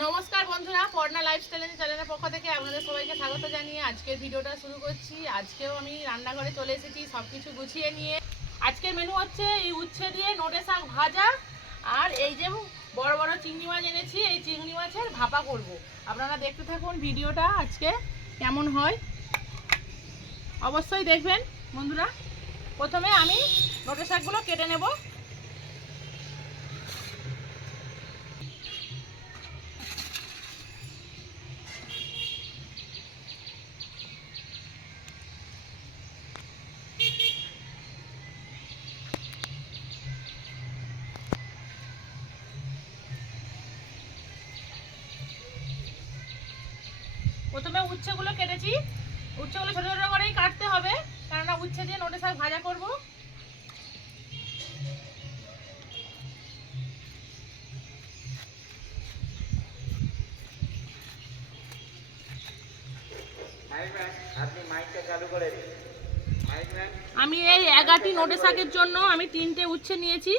নমস্কার বন্ধুরা, পর্ণা লাইফস্টাইল চ্যানেলের পক্ষ থেকে আপনাদের সবাইকে স্বাগত জানিয়ে আজকের ভিডিওটা শুরু করছি। আজকেও আমি রান্নাঘরে চলে এসেছি সব কিছু গুছিয়ে নিয়ে। আজকের মেনু হচ্ছে এই উচ্ছে দিয়ে নোটে শাক ভাজা, আর এই যে বড় বড় চিংড়ি মাছ এনেছি, এই চিংড়ি মাছের ভাপা করব। আপনারা দেখতে থাকুন ভিডিওটা আজকে কেমন হয়, অবশ্যই দেখবেন বন্ধুরা। প্রথমে আমি নোটে শাকগুলো কেটে নেব। প্রথমে উচ্ছেগুলো কেটেছি, উচ্ছেগুলো ছোটো ছোটো করেই কাটতে হবে, কেননা উচ্ছে দিয়ে নোটে শাক ভাজা করব। আমি এই 11টি নোটে শাকের জন্য আমি 3টে উচ্ছে নিয়েছি।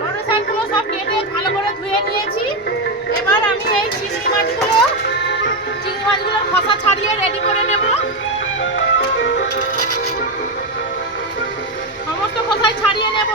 নোটে শাকগুলো সব কেটে ভালো করে ধুয়ে নিয়েছি। এবার আমি এই চিংড়ি মাছগুলোর খোসা ছাড়িয়ে রেডি করে নেব। সমস্ত খোসাই ছাড়িয়ে নেব।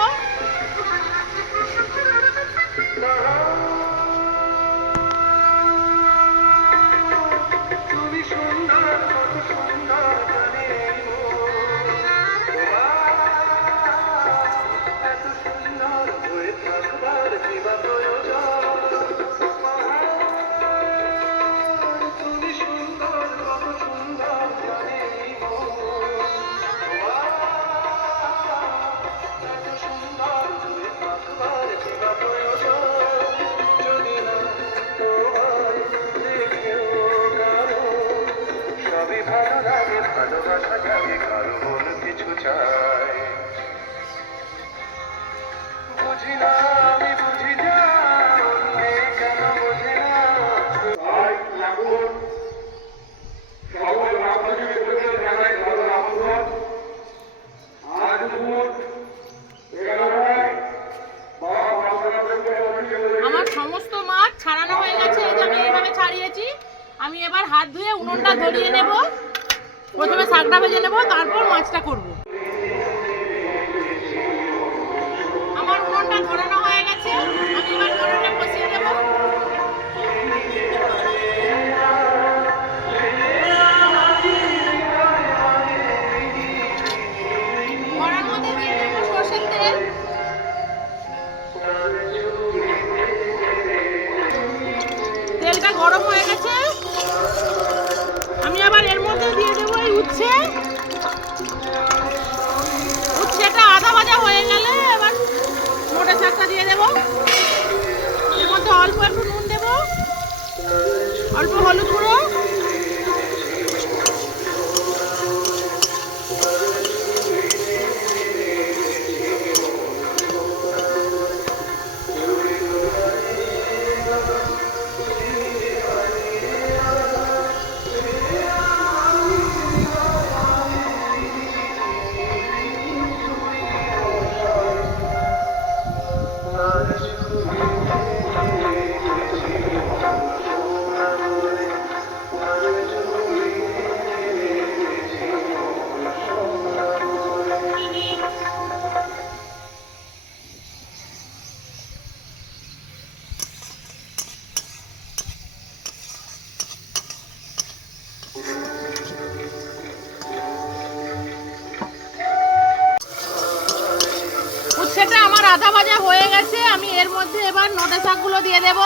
বুঝি না, আমি বুঝি না, কেন আমি এবার হাত ধুয়ে উনুনটা ধরিয়ে নেব। প্রথমে শাকটা ভেজে নেব, তারপর মাছটা করব। আমার উনুনটা ধরানো হয়ে গেছে, আমি এবার কড়াইটা বসিয়ে দেব। কড়ার মধ্যে দিয়ে দেব সরষের তেল। তেলটা গরম হয়ে গেছে, আমি আবার এর মধ্যে দিয়ে দেবো এই উচ্ছে। উচ্ছেটা আধা ভাজা হয়ে গেলে এবার মোটা শাকটা দিয়ে দেবো। এর মধ্যে অল্প একটু নুন দেবো, অল্প হলুদ গুঁড়ো, উচ্ছেটা আমার আধা ভাজা হয়ে গেছে, আমি এর মধ্যে এবার নোটে শাকগুলো দিয়ে দেব।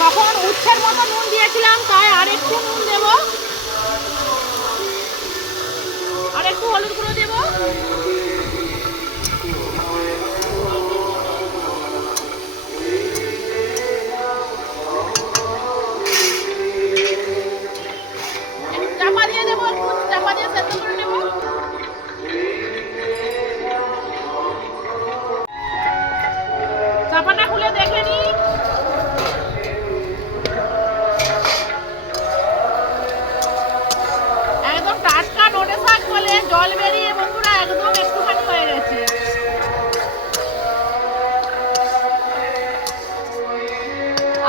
তখন উচ্ছের মতো নুন দিয়েছিলাম, তাই আর একটু নুন দেব, আর একটু হলুদ গুঁড়ো দেব। চাপা দিয়ে দেবো, একটু চাপা দিয়ে সেদ্ধ করে নেব। চাপাটা খুলে দেখে নি। একদম টাটকা নোটে শাক বলে জল বেরিয়ে বন্ধুরা একদম একটুখানি হয়ে গেছে।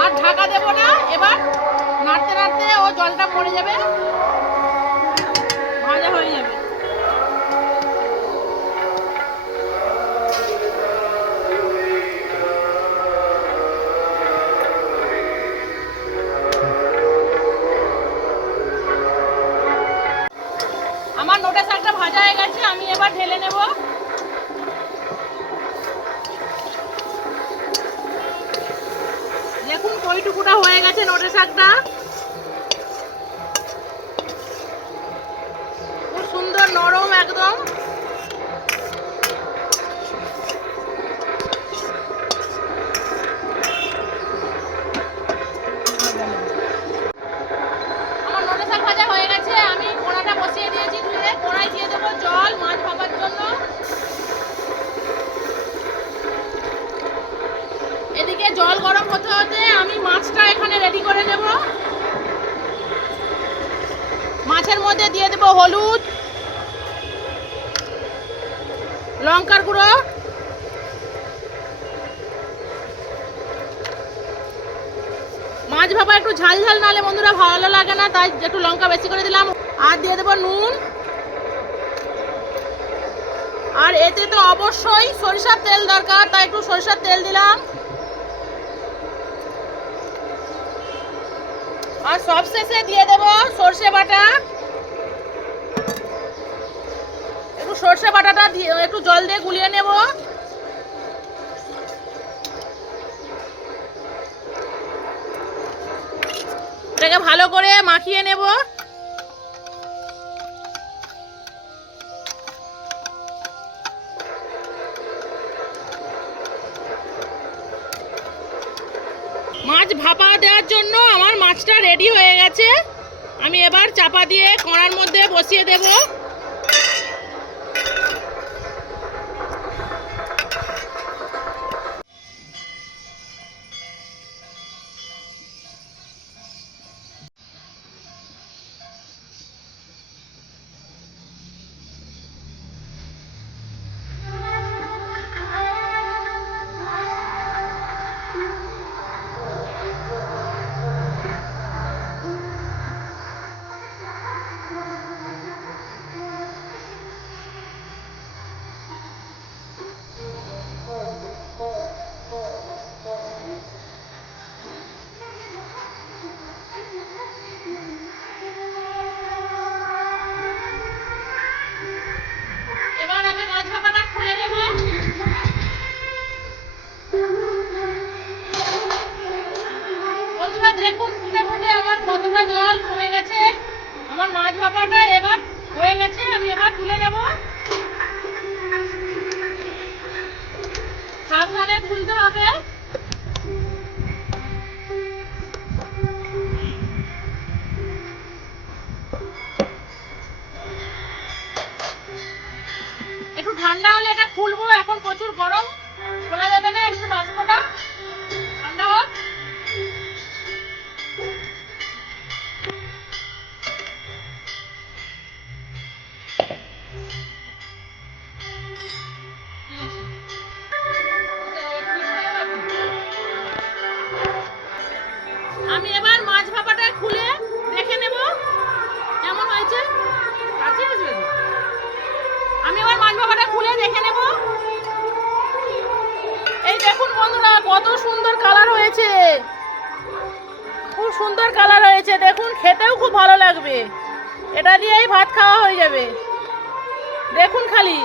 আর ঢাকা দেব না, এবার নাড়তে নাড়তে ও জলটা পড়ে যাবে, ভাজা হয়ে যাবে। আমার নোটে শাকটা ভাজা হয়ে গেছে, আমি এবার ঢেলে নেব। দেখুন কইটুকুটা হয়ে গেছে নোটে শাকটা, খুব সুন্দর নরম একদম। আমার নোটে শাক ভাজা হয়ে গেছে, আমি কোড়াটা বসিয়ে দিয়েছি ধুয়ে। কোড়ায় দিয়ে দেবো জল মাছ ভাপার জন্য। এদিকে জল গরম হতে হতে আমি মাছটা এখানে রেডি করে নেব। মাছের মধ্যে দিয়ে দেব হলুদ, লঙ্কার গুঁড়ো, মাছ ভাপা একটু ঝাল ঝাল নালে বন্ধুরা ভালো লাগে না, তাই একটু লঙ্কা বেশি করে দিলাম। আর দিয়ে দেবো নুন। আর এতে তো অবশ্যই সরিষার তেল দরকার, তাই একটু সরিষার তেল দিলাম। আর সবশেষে দিয়ে দেব সরষে বাটা। একটু সরষে বাটাটা দিয়ে একটু জল দিয়ে গুলিয়ে নেব। এটাকে ভালো করে মাখিয়ে নেব। মাছ ভাপা দেওয়ার জন্য আমার মাছটা রেডি হয়ে গেছে, আমি এবার চাপা দিয়ে কড়ার মধ্যে বসিয়ে দেব। দেখুন ফুটে ফুটে আমার কতটা জল কমে গেছে। আমার মাছ ভাপাটা এবার হয়ে গেছে, আমি এবার তুলে নেব। সাবধানে তুলতে হবে। একটু ঠান্ডা হলে এটা খুলবো, এখন প্রচুর গরম, খোলা যাবে না, একটু বাষ্পটা ঠান্ডা হোক। আমি এবার মাছ ভাপাটা খুলে দেখে নেব কেমন হয়েছে। কাছে আসবে তো? আমি এবার মাছ ভাপাটা খুলে দেখে নেব। এই দেখুন বন্ধুরা, কত সুন্দর কালার হয়েছে, খুব সুন্দর কালার হয়েছে। দেখুন, খেতেও খুব ভালো লাগবে, এটা দিয়েই ভাত খাওয়া হয়ে যাবে। দেখুন খালি।